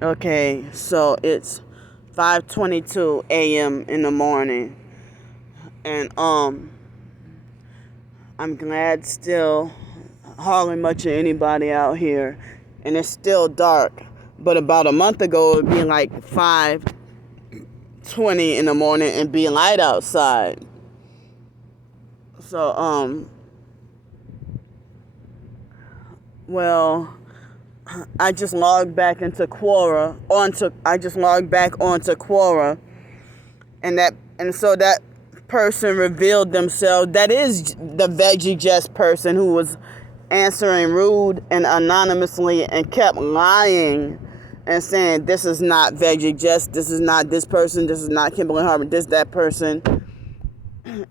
Okay, so it's 5:22 a.m. in the morning, and I'm glad still hardly much of anybody out here, and it's still dark. But about a month ago, it'd be like 5:20 in the morning and be light outside. So well, I just logged back into Quora I just logged back onto Quora, and so that person revealed themselves. That is the Veggie Jess person who was answering rude and anonymously and kept lying and saying this is not Veggie Jess, this is not this person, this is not Kimberly Harper, this that person.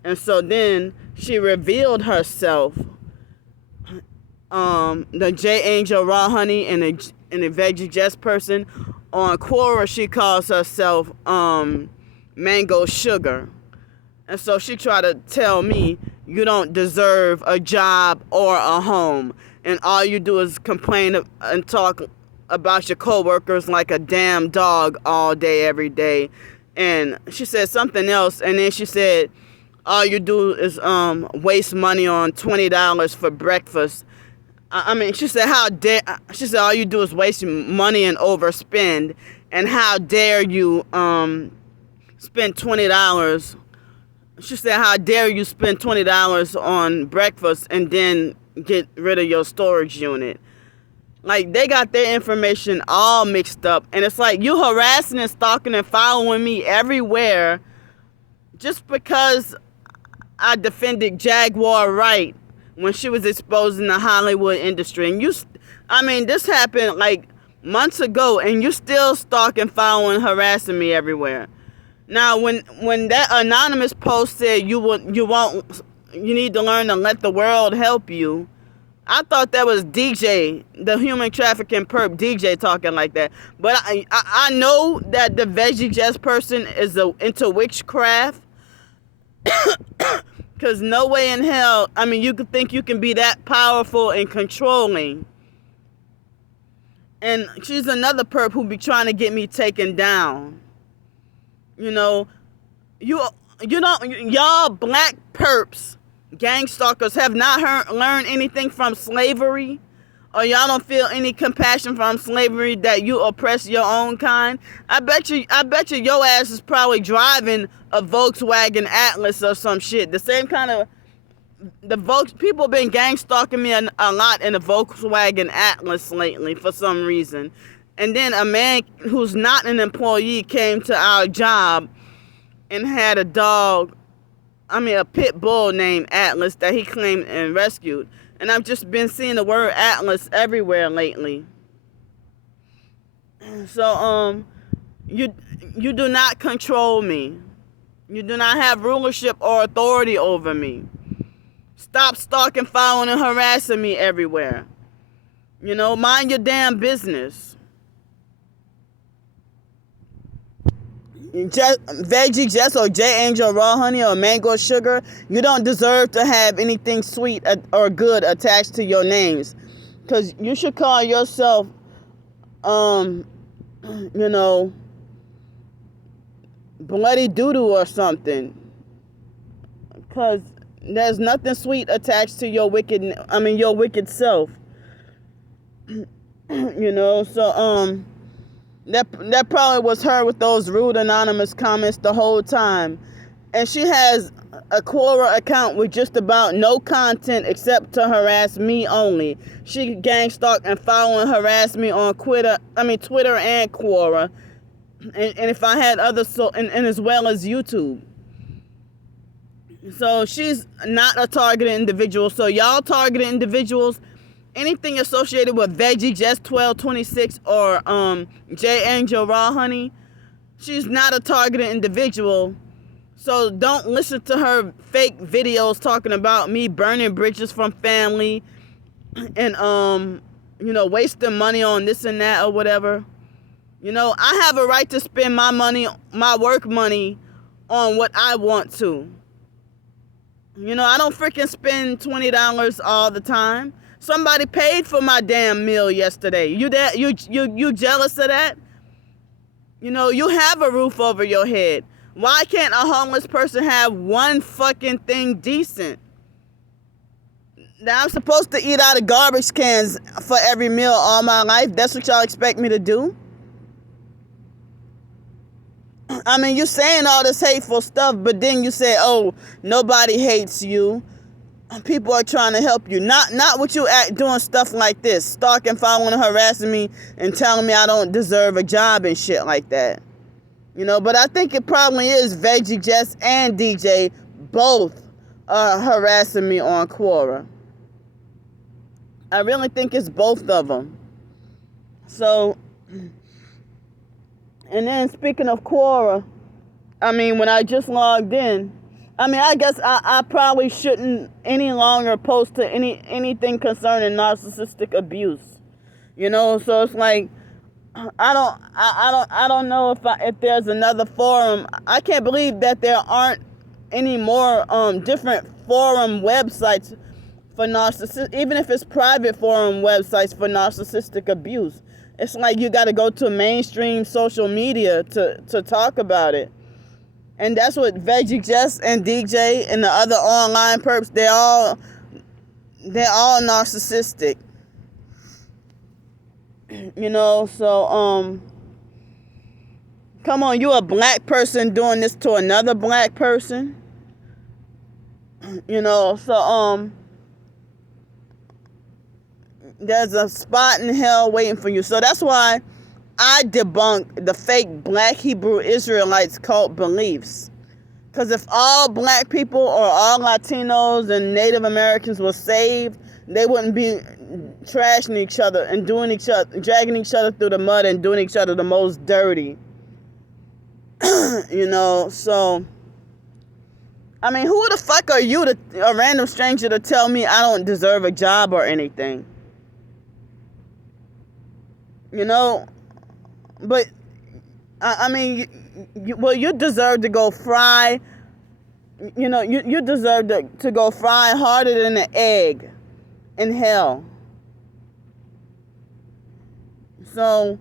And so then she revealed herself. The J Angel Raw Honey and the Veggie Jess person. On Quora, she calls herself Mango Sugar. And so she tried to tell me you don't deserve a job or a home, and all you do is complain and talk about your coworkers like a damn dog all day, every day. And she said something else, and then she said all you do is waste money on $20 for breakfast. I mean, she said, she said, all you do is waste money and overspend. And how dare you spend $20? She said, how dare you spend $20 on breakfast and then get rid of your storage unit? Like, they got their information all mixed up. And it's like, you harassing and stalking and following me everywhere just because I defended Jaguar Wright when she was exposing the Hollywood industry. And this happened like months ago, and you're still stalking, following, harassing me everywhere. Now, when that anonymous post said you need to learn to let the world help you, I thought that was DJ, the human trafficking perp DJ, talking like that. But I know that the Veggie Jess person is into witchcraft. Because no way in hell, you could think you can be that powerful and controlling. And she's another perp who be trying to get me taken down. Y'all black perps, gang stalkers, have not learned anything from slavery? Or y'all don't feel any compassion from slavery that you oppress your own kind? I bet you your ass is probably driving a Volkswagen Atlas or some shit. The same kind of people have been gang stalking me a lot in a Volkswagen Atlas lately for some reason. And then a man who's not an employee came to our job and had a pit bull named Atlas that he claimed and rescued. And I've just been seeing the word Atlas everywhere lately. So, you do not control me. You do not have rulership or authority over me. Stop stalking, following, and harassing me everywhere. Mind your damn business. Veggie Jess or J Angel Raw Honey or Mango Sugar, you don't deserve to have anything sweet or good attached to your names. Because you should call yourself, Bloody Doodoo or something. Because there's nothing sweet attached to your wicked self. So, That probably was her with those rude anonymous comments the whole time. And she has a Quora account with just about no content except to harass me only. She gang stalk and follow and harass me on Twitter and Quora. And if I had others, and as well as YouTube. So she's not a targeted individual. So y'all targeted individuals, anything associated with Veggie Jess 1226 or J Angel Raw Honey, she's not a targeted individual. So don't listen to her fake videos talking about me burning bridges from family and wasting money on this and that or whatever. I have a right to spend my money, my work money, on what I want to. I don't freaking spend $20 all the time. Somebody paid for my damn meal yesterday. You jealous of that? You know, you have a roof over your head. Why can't a homeless person have one fucking thing decent? Now I'm supposed to eat out of garbage cans for every meal all my life. That's what y'all expect me to do? I mean, you're saying all this hateful stuff, but then you say, oh, nobody hates you. People are trying to help you. Not with you doing stuff like this. Stalking, following, harassing me, and telling me I don't deserve a job and shit like that. You know, but I think it probably is Veggie Jess and DJ both harassing me on Quora. I really think it's both of them. So, and then speaking of Quora, I mean, when I just logged in, I mean, I guess I probably shouldn't any longer post to anything concerning narcissistic abuse. You know, so it's like, I don't know if there's another forum. I can't believe that there aren't any more different forum websites for narcissistic, even if it's private forum websites for narcissistic abuse. It's like you got to go to mainstream social media to talk about it. And that's what Veggie Jess and DJ and the other online perps, they're all narcissistic. You know, so come on, you a black person doing this to another black person. You know, so there's a spot in hell waiting for you. So that's why I debunk the fake black Hebrew Israelites cult beliefs. Because if all black people or all Latinos and Native Americans were saved, they wouldn't be trashing each other and dragging each other through the mud and doing each other the most dirty. You know, so, I mean, who the fuck are you, a random stranger, to tell me I don't deserve a job or anything? You know, but, I mean, you deserve to go fry, you know, you deserve to go fry harder than an egg in hell. So,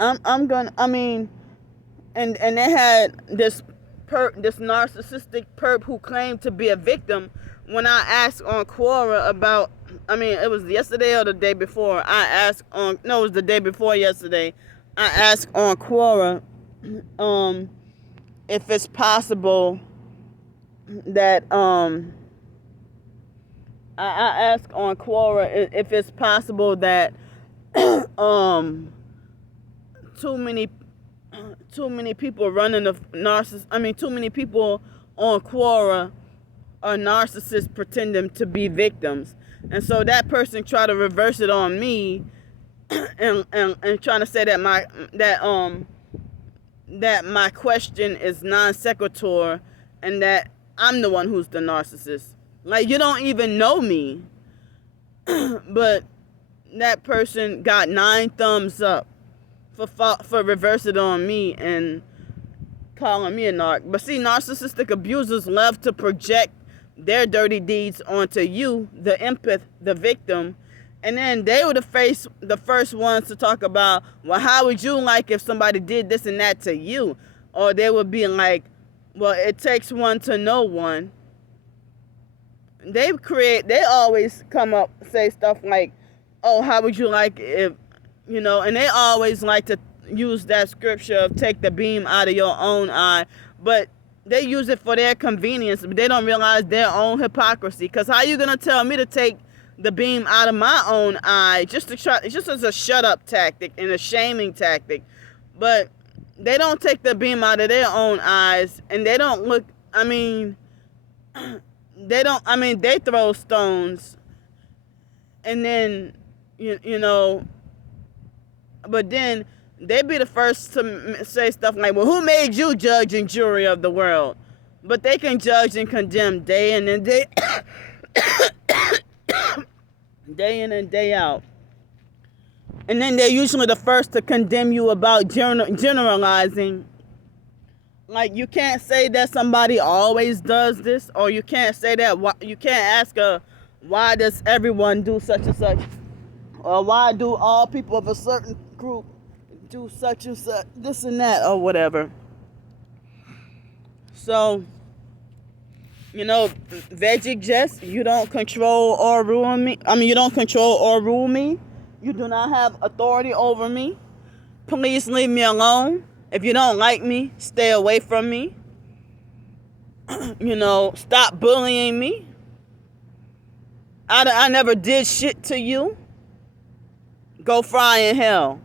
I mean, and they had this narcissistic perp who claimed to be a victim. When I asked on Quora about, I mean, it was yesterday or the day before, it was the day before yesterday, I asked on Quora, if it's possible that, I asked on Quora if it's possible that, too many people running too many people on Quora are narcissists pretending to be victims. And so that person tried to reverse it on me and trying to say that my question is non sequitur and that I'm the one who's the narcissist. Like, you don't even know me. But that person got 9 thumbs up for reversing it on me and calling me a narc. But see, narcissistic abusers love to project their dirty deeds onto you, the empath, the victim, and then they were the first ones to talk about, well, how would you like if somebody did this and that to you? Or they would be like, well, it takes one to know one. They always come up, say stuff like, oh, how would you like if, you know, and they always like to use that scripture of take the beam out of your own eye, but they use it for their convenience, but they don't realize their own hypocrisy. Because how you going to tell me to take the beam out of my own eye just as a shut up tactic and a shaming tactic? But they don't take the beam out of their own eyes, and they don't look, they throw stones, and then, you know, but then they be the first to say stuff like, well, who made you judge and jury of the world? But they can judge and condemn day in and day in and day out. And then they're usually the first to condemn you about generalizing. Like, you can't say that somebody always does this, or you can't say that, you can't ask why does everyone do such and such, or why do all people of a certain group do such and such, this and that, or whatever. So, Veggie Jess, you don't control or rule me. You don't control or rule me. You do not have authority over me. Please leave me alone. If you don't like me, stay away from me. Stop bullying me. I never did shit to you. Go fry in hell.